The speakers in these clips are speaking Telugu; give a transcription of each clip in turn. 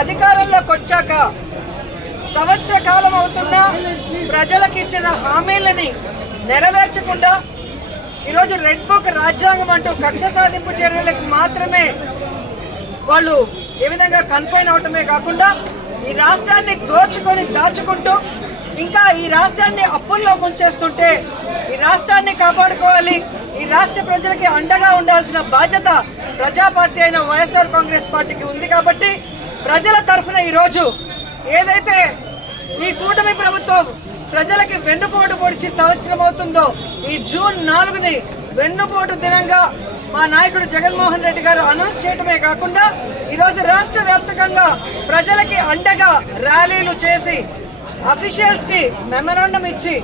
అధికారంలోకి వచ్చాక సంవత్సర కాలం అవుతున్నా ప్రజలకు ఇచ్చిన హామీలని నెరవేర్చకుండా ఈరోజు రెడ్ బుక్ రాజ్యాంగం అంటూ కక్ష సాధింపు చర్యలకు మాత్రమే వాళ్ళు ఏ విధంగా కన్ఫైన్ అవటమే కాకుండా ఈ రాష్ట్రాన్ని దోచుకొని దాచుకుంటూ ఇంకా ఈ రాష్ట్రాన్ని అప్పుల్లో ముంచేస్తుంటే ఈ రాష్ట్రాన్ని కాపాడుకోవాలి ఈ రాష్ట్ర ప్రజలకి అండగా ఉండాల్సిన బాధ్యత ప్రజాపార్టీ అయిన వైఎస్ఆర్ కాంగ్రెస్ పార్టీకి ఉంది కాబట్టి ప్రజల తరఫున ఈరోజు ఏదైతే ఈ కూటమి ప్రభుత్వం ప్రజలకి వెన్నుపోటు పొడిచి సంవత్సరం అవుతుందో ఈ జూన్ నాలుగుని వెన్నుపోటు దినంగా మా నాయకుడు జగన్మోహన్ రెడ్డి గారు అనౌన్స్ చేయడమే కాకుండా ఈరోజు రాష్ట్ర వ్యాప్తంగా ప్రజలకి అండగా ర్యాలీలు చేసి అఫీషియల్స్కి మెమరాండం ఇచ్చి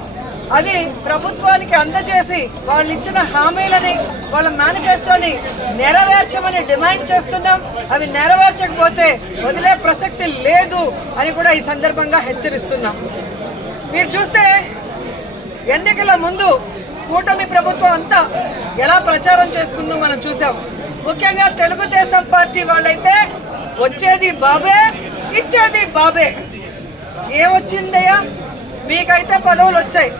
అది ప్రభుత్వానికి అందజేసి వాళ్ళు ఇచ్చిన హామీలని వాళ్ళ మేనిఫెస్టోని నెరవేర్చమని డిమాండ్ చేస్తున్నాం. అవి నెరవేర్చకపోతే వదిలే ప్రసక్తి లేదు అని కూడా ఈ సందర్భంగా హెచ్చరిస్తున్నాం. మీరు చూస్తే ఎన్నికల ముందు కూటమి ప్రభుత్వం అంతా ఎలా ప్రచారం చేసుకుందో మనం చూసాం. ముఖ్యంగా తెలుగుదేశం పార్టీ వాళ్ళైతే వచ్చేది బాబే ఇచ్చేది బాబే. ఏమొచ్చిందయ్యా మీకైతే పదవులు వచ్చాయి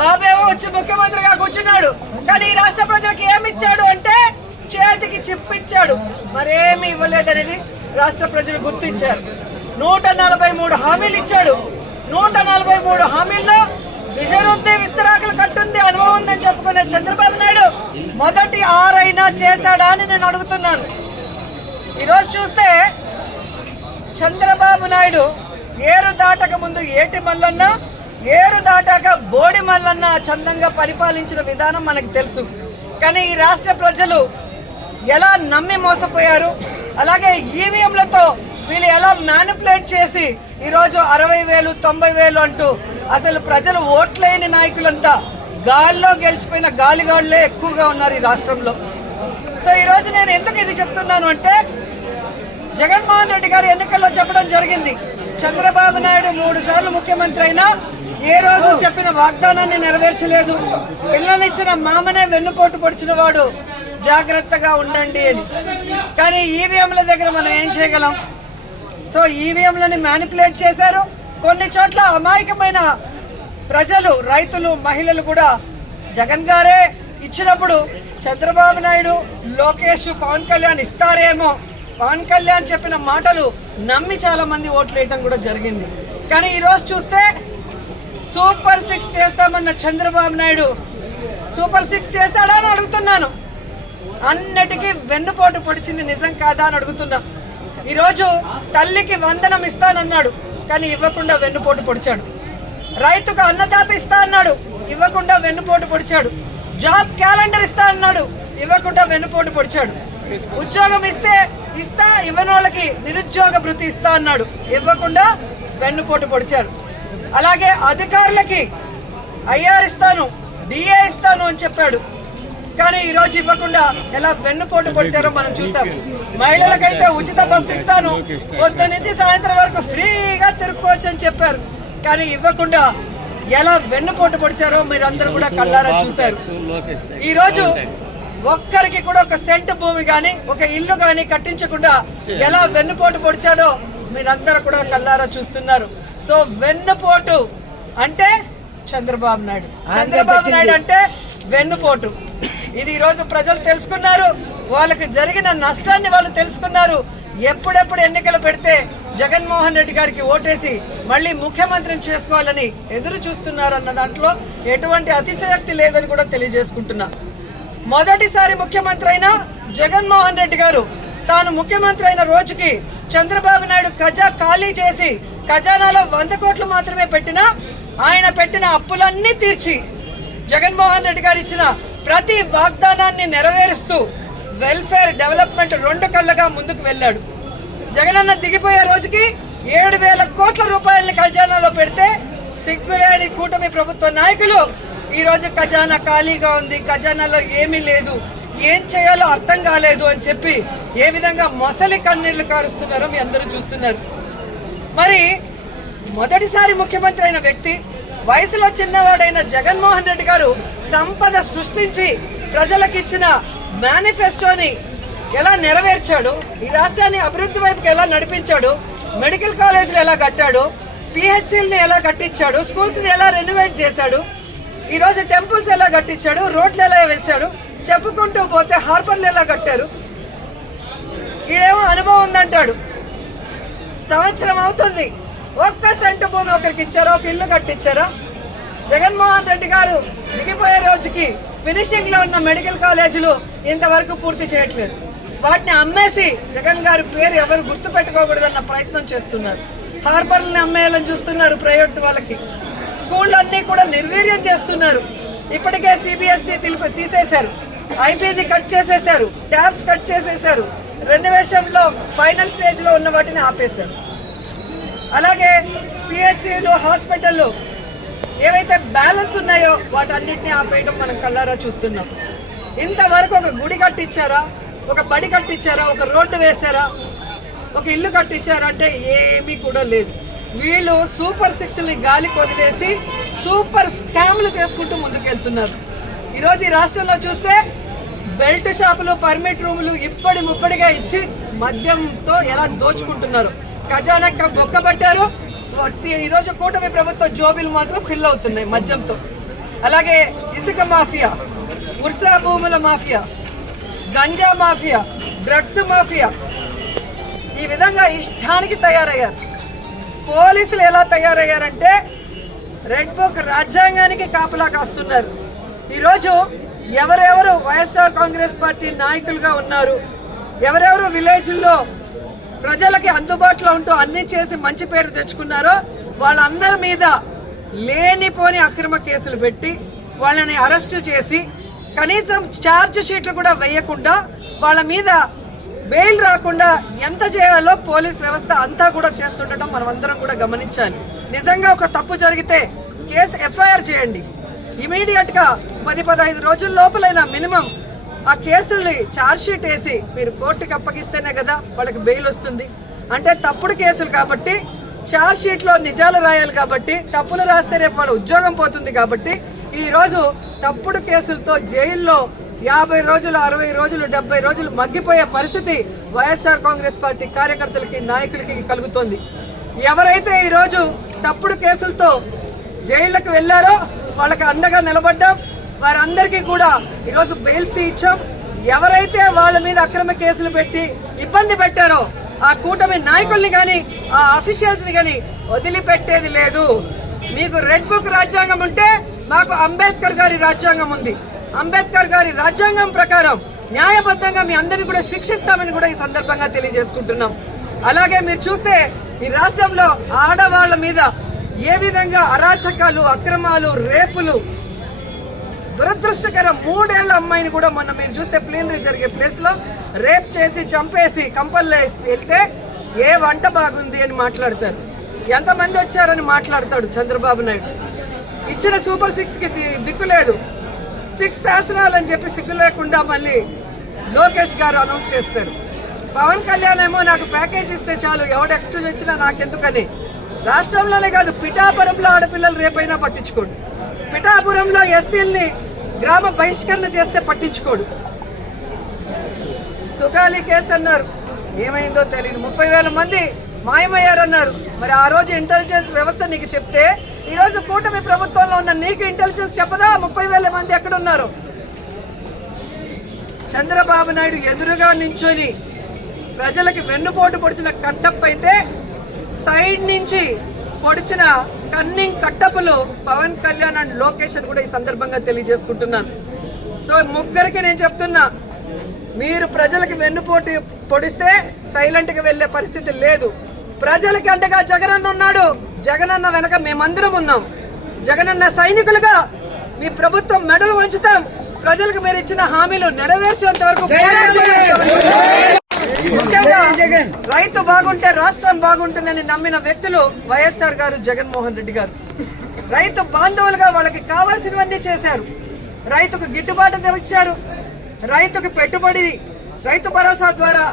బాబేమో వచ్చి ముఖ్యమంత్రిగా కూర్చున్నాడు. కానీ ఈ రాష్ట్ర ప్రజలకు ఏమిచ్చాడు అంటే చేతికి చిప్పిచ్చాడు. మరేమి ఇవ్వలేదనేది రాష్ట్ర ప్రజలు గుర్తించారు. నూట నలభై మూడు హామీలు ఇచ్చాడు. నూట నలభై మూడు హామీల్లో విజయరుద్ది విస్తరాకులు కట్టుంది అనుభవం ఉందని చెప్పుకునే చంద్రబాబు నాయుడు మొదటి ఆరైనా చేశాడా అని నేను అడుగుతున్నాను. ఈరోజు చూస్తే చంద్రబాబు నాయుడు ఏరు దాటక ముందు ఏటి మల్లన్నా ఏరు దాటాక బోడి మల్లన్న చందంగా పరిపాలించిన విధానం మనకు తెలుసు. కానీ ఈ రాష్ట్ర ప్రజలు ఎలా నమ్మి మోసపోయారు? అలాగే ఈవీఎంలతో వీళ్ళు ఎలా మ్యానిపులేట్ చేసి ఈరోజు అరవై వేలు తొంభై వేలు అంటూ అసలు ప్రజలు ఓట్లేని నాయకులంతా గాల్లో గెలిచిపోయిన గాలిగాళ్ళే ఎక్కువగా ఉన్నారు ఈ రాష్ట్రంలో. సో ఈరోజు నేను ఎందుకు ఇది చెప్తున్నాను అంటే జగన్మోహన్ రెడ్డి గారు ఎన్నికల్లో చెప్పడం జరిగింది. చంద్రబాబు నాయుడు మూడు సార్లు ముఖ్యమంత్రి అయినా ఏ రోజు చెప్పిన వాగ్దానాన్ని నెరవేర్చలేదు. పిల్లనిచ్చిన మామనే వెన్నుపోటు పొడిచిన వాడు జాగ్రత్తగా ఉండండి అని. కానీ ఈవీఎంల దగ్గర మనం ఏం చేయగలం? సో ఈవీఎంలని మ్యానిపులేట్ చేశారు. కొన్ని చోట్ల అమాయకమైన ప్రజలు రైతులు మహిళలు కూడా జగన్ గారే ఇచ్చినప్పుడు చంద్రబాబు నాయుడు లోకేష్ పవన్ కళ్యాణ్ ఇస్తారేమో. పవన్ కళ్యాణ్ చెప్పిన మాటలు నమ్మి చాలా మంది ఓట్లు వేయడం కూడా జరిగింది. కానీ ఈరోజు చూస్తే సూపర్ సిక్స్ చేస్తామన్న చంద్రబాబు నాయుడు. సూపర్ సిక్స్ చేశాడా అని అడుగుతున్నాను. అన్నిటికీ వెన్నుపోటు పొడిచింది నిజం కాదా అని అడుగుతున్నా. ఈరోజు తల్లికి వందనం ఇస్తానన్నాడు కానీ ఇవ్వకుండా వెన్నుపోటు పొడిచాడు. రైతుకు అన్నదాత ఇస్తా అన్నాడు ఇవ్వకుండా వెన్నుపోటు పొడిచాడు. జాబ్ క్యాలెండర్ ఇస్తా అన్నాడు ఇవ్వకుండా వెన్నుపోటు పొడిచాడు. ఉద్యోగం ఇస్తే ఇస్తా ఇవ్వని వాళ్ళకి నిరుద్యోగ భృతి ఇస్తా అన్నాడు ఇవ్వకుండా వెన్నుపోటు పొడిచాడు. అలాగే అధికారులకి ఐఆర్ ఇస్తాను డిఏ ఇస్తాను అని చెప్పాడు. కానీ ఈ రోజు ఇవ్వకుండా ఎలా వెన్నుపోటు పొడిచారో మనం చూసాం. మహిళలకైతే ఉచిత బస్సు ఇస్తాను పొద్దు నుంచి సాయంత్రం వరకు ఫ్రీగా తిరుక్కోవచ్చు అని చెప్పారు. కానీ ఇవ్వకుండా ఎలా వెన్నుపోటు పొడిచారో మీరు అందరూ కూడా కళ్ళారా చూశారు. ఈ రోజు ఒక్కరికి కూడా ఒక సెంట్ భూమి గాని ఒక ఇల్లు గాని కట్టించకుండా ఎలా వెన్నుపోటు పొడిచాడో మీరందరూ కూడా కళ్ళారా చూస్తున్నారు. సో వెన్నుపోటు అంటే చంద్రబాబు నాయుడు. చంద్రబాబు నాయుడు అంటే వెన్నుపోటు. ఇది ఈ రోజు ప్రజలు తెలుసుకున్నారు. వాళ్ళకి జరిగిన నష్టాన్ని వాళ్ళు తెలుసుకున్నారు. ఎప్పుడెప్పుడు ఎన్నికలు పెడితే జగన్మోహన్ రెడ్డి గారికి ఓటేసి మళ్ళీ ముఖ్యమంత్రిని చేసుకోవాలని ఎదురు చూస్తున్నారు అన్న దాంట్లో ఎటువంటి అతిశయోక్తి లేదని కూడా తెలియజేసుకుంటున్నా. మొదటిసారి ముఖ్యమంత్రి అయిన జగన్మోహన్ రెడ్డి గారు తాను ముఖ్యమంత్రి అయిన రోజుకి చంద్రబాబు నాయుడు ఖజా ఖాళీ చేసి ఖజానాలో వంద కోట్లు మాత్రమే పెట్టినా ఆయన పెట్టిన అప్పులన్నీ తీర్చి జగన్మోహన్ రెడ్డి గారు ఇచ్చిన ప్రతి వాగ్దానాన్ని నెరవేరుస్తూ వెల్ఫేర్ డెవలప్మెంట్ రెండు కళ్ళగా ముందుకు వెళ్ళాడు. జగనన్న దిగిపోయే రోజుకి ఏడు వేల కోట్ల రూపాయలని ఖజానాలో పెడితే సిగ్గులేని కూటమి ప్రభుత్వ నాయకులు ఈరోజు ఖజానా ఖాళీగా ఉంది ఖజానాలో ఏమీ లేదు. ఏం చేయాలో అర్థం కాలేదు అని చెప్పి ఏ విధంగా మొసలి కన్నీళ్ళు కారుస్తున్నారో మీ అందరూ చూస్తున్నారు. మరి మొదటిసారి ముఖ్యమంత్రి అయిన వ్యక్తి వయసులో చిన్నవాడైన జగన్మోహన్ రెడ్డి గారు సంపద సృష్టించి ప్రజలకు ఇచ్చిన మేనిఫెస్టోని ఎలా నెరవేర్చాడు ఈ రాష్ట్రాన్ని అభివృద్ధి వైపుకి ఎలా నడిపించాడు మెడికల్ కాలేజీలు ఎలా కట్టాడు పిహెచ్సిల్ని ఎలా కట్టించాడు స్కూల్స్ని ఎలా రెనోవేట్ చేశాడు ఈరోజు టెంపుల్స్ ఎలా కట్టించాడు రోడ్లు ఎలా వేశాడు చెప్పుకుంటూ పోతే హార్బర్లు ఎలా కట్టారు? ఈడేమో అనుభవం ఉందంటాడు. సంవత్సరం అవుతుంది. ఒక్క సెంటు భూమి ఒకరికి ఇచ్చారా? ఒక ఇల్లు కట్టించారా? జగన్మోహన్ రెడ్డి గారు దిగిపోయే రోజుకి ఫినిషింగ్లో ఉన్న మెడికల్ కాలేజీలు ఇంతవరకు పూర్తి చేయట్లేదు. వాటిని అమ్మేసి జగన్ గారి పేరు ఎవరు గుర్తు పెట్టుకోకూడదన్న ప్రయత్నం చేస్తున్నారు. హార్బర్లని అమ్మేయాలని చూస్తున్నారు ప్రైవేట్ వాళ్ళకి. స్కూళ్ళన్నీ కూడా నిర్వీర్యం చేస్తున్నారు. ఇప్పటికే సిబిఎస్ఈ తెలిపి తీసేశారు. ఐపీది కట్ చేసేశారు ట్యాబ్స్ కట్ చేసేసారు రెనోవేషన్ ఫైనల్ స్టేజ్లో ఉన్న వాటిని ఆపేశారు. అలాగే పిహెచ్సిలు హాస్పిటల్లో ఏవైతే బ్యాలెన్స్ ఉన్నాయో వాటన్నిటిని ఆపేయడం మనం కళ్ళారా చూస్తున్నాం. ఇంతవరకు ఒక గుడి కట్టించారా? ఒక బడి కట్టించారా? ఒక రోడ్డు వేశారా? ఒక ఇల్లు కట్టించారా? అంటే ఏమీ కూడా లేదు. వీళ్ళు సూపర్ సిక్స్ని గాలి వదిలేసి సూపర్ స్కామ్లు చేసుకుంటూ ముందుకెళ్తున్నారు. ఈరోజు ఈ రాష్ట్రంలో చూస్తే బెల్ట్ షాపులు పర్మిట్ రూములు ఇప్పటి ముప్పటిగా ఇచ్చి మద్యంతో ఎలా దోచుకుంటున్నారు. ఖజానా బొక్కబట్టారు ఈరోజు కూటమి ప్రభుత్వ జోబీలు మాత్రం ఫిల్ అవుతున్నాయి మద్యంతో. అలాగే ఇసుక మాఫియా ఉర్సా భూముల mafia ganja mafia drugs mafia ఈ విధంగా ఇష్టానికి తయారయ్యారు. పోలీసులు ఎలా తయారయ్యారంటే రెడ్ బుక్ రాజ్యాంగానికి కాపలా కాస్తున్నారు. ఈరోజు ఎవరెవరు వైఎస్ఆర్ కాంగ్రెస్ పార్టీ నాయకులుగా ఉన్నారు ఎవరెవరు విలేజ్ల్లో ప్రజలకి అందుబాటులో ఉంటూ అన్ని చేసి మంచి పేరు తెచ్చుకున్నారో వాళ్ళందరి మీద లేనిపోని అక్రమ కేసులు పెట్టి వాళ్ళని అరెస్టు చేసి కనీసం ఛార్జ్ షీట్లు కూడా వేయకుండా వాళ్ళ మీద బెయిల్ రాకుండా ఎంత చేయాలో పోలీస్ వ్యవస్థ అంతా కూడా చేస్తుండటం మనం అందరం కూడా గమనించాలి. నిజంగా ఒక తప్పు జరిగితే కేసు ఎఫ్ఐఆర్ చేయండి. ఇమీడియట్గా పది పదహైదు రోజుల లోపలైనా మినిమం ఆ కేసుల్ని ఛార్జ్షీట్ వేసి మీరు కోర్టుకి అప్పగిస్తేనే కదా వాళ్ళకి బెయిల్ వస్తుంది. అంటే తప్పుడు కేసులు కాబట్టి ఛార్జ్షీట్లో నిజాలు రాయాలి కాబట్టి తప్పులు రాస్తే రేపు వాళ్ళ ఉద్యోగం పోతుంది కాబట్టి ఈ రోజు తప్పుడు కేసులతో జైల్లో యాభై రోజులు అరవై రోజులు డెబ్బై రోజులు మగ్గిపోయే పరిస్థితి వైఎస్ఆర్ కాంగ్రెస్ పార్టీ కార్యకర్తలకి నాయకులకి కలుగుతోంది. ఎవరైతే ఈ రోజు తప్పుడు కేసులతో జైళ్ళకి వెళ్ళారో వాళ్ళకి అండగా నిలబడ్డాం. వారందరికీ కూడా ఈరోజు బెయిల్స్ ఇచ్చాం. ఎవరైతే వాళ్ళ మీద అక్రమ కేసులు పెట్టి ఇబ్బంది పెట్టారో ఆ కూటమి నాయకుల్ని కానీ ఆ అఫీషియల్స్ని కానీ వదిలిపెట్టేది లేదు. మీకు రెడ్ బుక్ రాజ్యాంగం ఉంటే మాకు అంబేద్కర్ గారి రాజ్యాంగం ఉంది. అంబేద్కర్ గారి రాజ్యాంగం ప్రకారం న్యాయబద్ధంగా మీ అందరిని కూడా శిక్షిస్తామని కూడా ఈ సందర్భంగా తెలియజేసుకుంటున్నాం. అలాగే మీరు చూస్తే ఈ రాష్ట్రంలో ఆడవాళ్ళ మీద ఏ విధంగా అరాచకాలు అక్రమాలు రేపులు దురదృష్టకరం మూడేళ్ళ అమ్మాయిని కూడా మొన్న మీరు చూస్తే ప్లీనరీ జరిగే ప్లేస్లో రేప్ చేసి చంపేసి కంపల్లో వేసి వెళ్తే ఏ వంట బాగుంది అని మాట్లాడతారు. ఎంతమంది వచ్చారని మాట్లాడతాడు చంద్రబాబు నాయుడు. ఇచ్చిన సూపర్ సిక్స్కి దిక్కు లేదు. సిక్స్ శాసనాలు అని చెప్పి సిగ్గు లేకుండా మళ్ళీ లోకేష్ గారు అనౌన్స్ చేస్తారు. పవన్ కళ్యాణ్ ఏమో నాకు ప్యాకేజ్ ఇస్తే చాలు ఎవడు ఎక్కడ వచ్చినా నాకెందుకని. రాష్ట్రంలోనే కాదు పిఠాపురంలో ఆడపిల్లలు రేపైనా పట్టించుకోండి. పిఠాపురంలో ఎస్సీల్ని గ్రామ బహిష్కరణ చేస్తే పట్టించుకోడు. సుగాలి కేసు అన్నారు. ఏమైందో తెలియదు ముప్పై వేల మంది మాయమయ్యారన్నారు. మరి ఆ రోజు ఇంటెలిజెన్స్ వ్యవస్థ నీకు చెప్తే ఈ రోజు కూటమి ప్రభుత్వంలో ఉన్న నీకు ఇంటెలిజెన్స్ చెప్పదా? ముప్పై వేల మంది ఎక్కడున్నారు? చంద్రబాబు నాయుడు ఎదురుగా నించొని ప్రజలకి వెన్నుపోటు పొడిచిన కట్టప్ అయితే సైడ్ నుంచి పొడిచిన కన్నింగ్ కట్టపులు పవన్ కళ్యాణ్ అండ్ లోకేష్ అని కూడా ఈ సందర్భంగా తెలియజేసుకుంటున్నాను. సో ముగ్గురికి నేను చెప్తున్నా మీరు ప్రజలకు వెన్నుపోటు పొడిస్తే సైలెంట్గా వెళ్ళే పరిస్థితి లేదు. ప్రజలకి అండగా జగనన్న ఉన్నాడు. జగనన్న వెనక మేమందరం ఉన్నాం. జగనన్న సైనికులుగా మీ ప్రభుత్వం మెడలు వంచుతాం. ప్రజలకు మీరు ఇచ్చిన హామీలు నెరవేర్చేంత వరకు రైతు బాగుంటే రాష్ట్రం బాగుంటుందని నమ్మిన వ్యక్తులు వైఎస్ఆర్ గారు జగన్మోహన్ రెడ్డి గారు. రైతు బాంధవులుగా వాళ్ళకి కావాల్సినవన్నీ చేశారు. రైతుకు గిట్టుబాటు తెచ్చారు ఇచ్చారు రైతుకు పెట్టుబడి రైతు భరోసా ద్వారా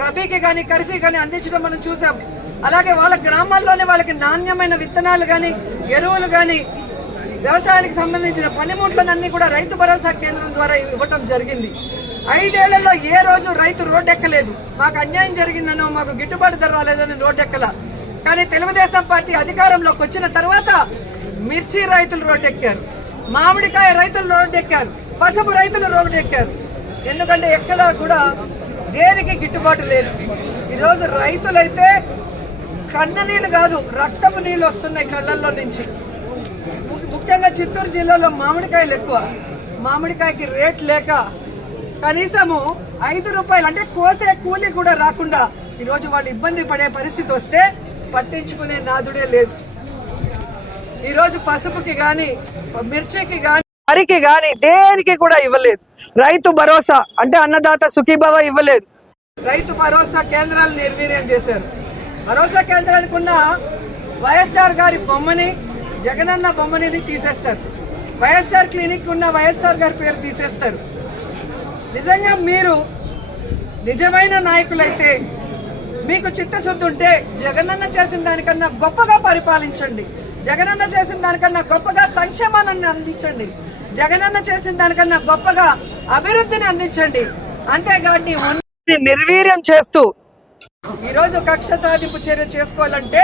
రబీకి కానీ ఖరీఫీ కానీ అందించడం మనం చూసాం అలాగే వాళ్ళ గ్రామాల్లోనే వాళ్ళకి నాణ్యమైన విత్తనాలు కానీ ఎరువులు కానీ వ్యవసాయానికి సంబంధించిన పనిముట్లనన్నీ కూడా రైతు భరోసా కేంద్రం ద్వారా ఇవ్వటం జరిగింది. ఐదేళ్ళలో ఏ రోజు రైతు రోడ్డెక్కలేదు. మాకు అన్యాయం జరిగిందనో మాకు గిట్టుబాటు ధర రాలేదని రోడ్డెక్కల. కానీ తెలుగుదేశం పార్టీ అధికారంలోకి వచ్చిన తర్వాత మిర్చి రైతులు రోడ్డెక్కారు. మామిడికాయ రైతులు రోడ్డెక్కారు. పసుపు రైతులు రోడ్డు ఎక్కారు ఎందుకంటే ఎక్కడా కూడా దేనికి గిట్టుబాటు లేదు. ఈరోజు రైతులైతే కన్న నీళ్ళు కాదు రక్తపు నీళ్ళు వస్తున్నాయి కళ్ళల్లో నుంచి. ముఖ్యంగా చిత్తూరు జిల్లాలో మామిడికాయలు ఎక్కువ. మామిడికాయకి రేట్ లేక కనీసము ఐదు రూపాయలు అంటే కోసే కూలి కూడా రాకుండా ఈరోజు వాళ్ళు ఇబ్బంది పడే పరిస్థితి వస్తే పట్టించుకునే నాదుడే లేదు. ఈరోజు పసుపుకి కానీ మిర్చికి కానీ వరికి కానీ దేనికి కూడా ఇవ్వలేదు. రైతు భరోసా అంటే అన్నదాత సుఖీభవ ఇవ్వలేదు. రైతు భరోసా కేంద్రాలు నిర్వీర్యం చేశారు. భరోసా కేంద్రానికి ఉన్న వైఎస్ఆర్ గారి బొమ్మని జగనన్న బొమ్మని తీసేస్తారు. వైఎస్ఆర్ క్లినిక్ ఉన్న వైఎస్ఆర్ గారి పేరు తీసేస్తారు. నిజంగా మీరు నిజమైన నాయకులైతే మీకు చిత్తశుద్ధి ఉంటే జగనన్న చేసిన దానికన్నా గొప్పగా పరిపాలించండి. జగనన్న చేసిన దానికన్నా గొప్పగా సంక్షేమాన్ని అందించండి. జగనన్న చేసిన దానికన్నా గొప్పగా అభివృద్ధిని అందించండి. అంతేగాని నిర్వీర్యం చేస్తూ ఈరోజు కక్ష సాధింపు చర్య చేసుకోవాలంటే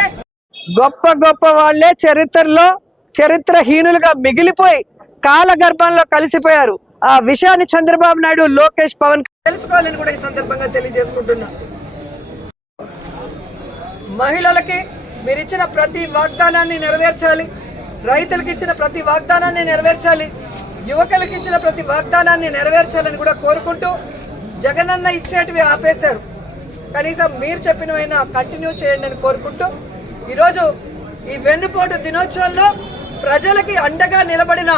గొప్ప గొప్ప వాళ్ళే చరిత్రలో చరిత్రహీనులుగా మిగిలిపోయి కాల గర్భంలో కలిసిపోయారు. ఆ విషయాన్ని చంద్రబాబు నాయుడు లోకేష్ పవన్ తెలుసుకోవాలని కూడా ఈ సందర్భంగా తెలియజేసుకుంటున్నా. మహిళలకి మీరు ఇచ్చిన ప్రతి వాగ్దానాన్ని నెరవేర్చాలి. రైతులకు ఇచ్చిన ప్రతి వాగ్దానాన్ని నెరవేర్చాలి. యువకులకు ఇచ్చిన ప్రతి వాగ్దానాన్ని నెరవేర్చాలని కూడా కోరుకుంటూ జగనన్న ఇచ్చేటివి ఆపేశారు. కనీసం మీరు చెప్పినవైనా కంటిన్యూ చేయండి అని కోరుకుంటూ ఈరోజు ఈ వెన్నుపోటు దినోత్సవంలో ప్రజలకి అండగా నిలబడిన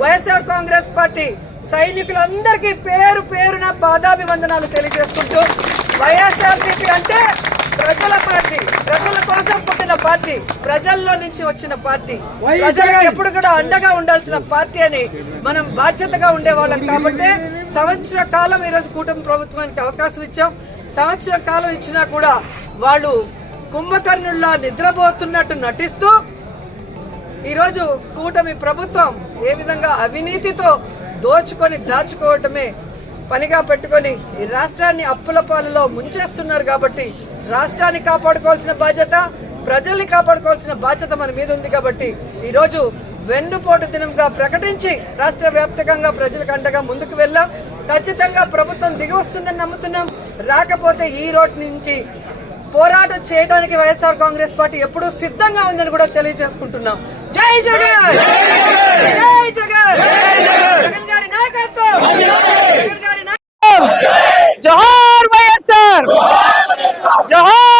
వైఎస్ఆర్ కాంగ్రెస్ పార్టీ సైనికులందరికీ పేరు పేరున పాదాభివందనాలు తెలియజేసుకుంటూ వైఎస్ఆర్సీపీ అంటే ప్రజల పార్టీ ప్రజల కోసం పుట్టిన పార్టీ ప్రజల్లో నుంచి వచ్చిన పార్టీ. ప్రజలకు ఎప్పుడు కూడా అండగా ఉండాల్సిన పార్టీ అని మనం బాధ్యతగా ఉండేవాళ్ళం కాబట్టి సంవత్సర కాలం ఈరోజు కూటమి ప్రభుత్వానికి అవకాశం ఇచ్చాం. సంవత్సర కాలం ఇచ్చినా కూడా వాళ్ళు కుంభకర్ణుల్లా నిద్రపోతున్నట్టు నటిస్తూ ఈరోజు కూటమి ప్రభుత్వం ఏ విధంగా అవినీతితో దోచుకొని దాచుకోవటమే పనిగా పెట్టుకొని ఈ రాష్ట్రాన్ని అప్పుల పాలలో ముంచేస్తున్నారు కాబట్టి రాష్ట్రాన్ని కాపాడుకోవాల్సిన బాధ్యత ప్రజల్ని కాపాడుకోవాల్సిన బాధ్యత మన మీద ఉంది కాబట్టి ఈరోజు వెన్నుపోటు దినంగా ప్రకటించి రాష్ట్ర వ్యాప్తంగా ప్రజలకు అండగా ముందుకు వెళ్ళాం. ఖచ్చితంగా ప్రభుత్వం దిగి వస్తుందని నమ్ముతున్నాం. రాకపోతే ఈ రోడ్ నుంచి పోరాటం చేయడానికి వైఎస్ఆర్ కాంగ్రెస్ పార్టీ ఎప్పుడూ సిద్ధంగా ఉందని కూడా తెలియజేసుకుంటున్నాం. జై జగన్! జై జగన్! జగన్! గారి నాయకత్వం! జగన్ గారి నాయకత్వం! జోహార్ వైఎస్ఆర్! జోహార్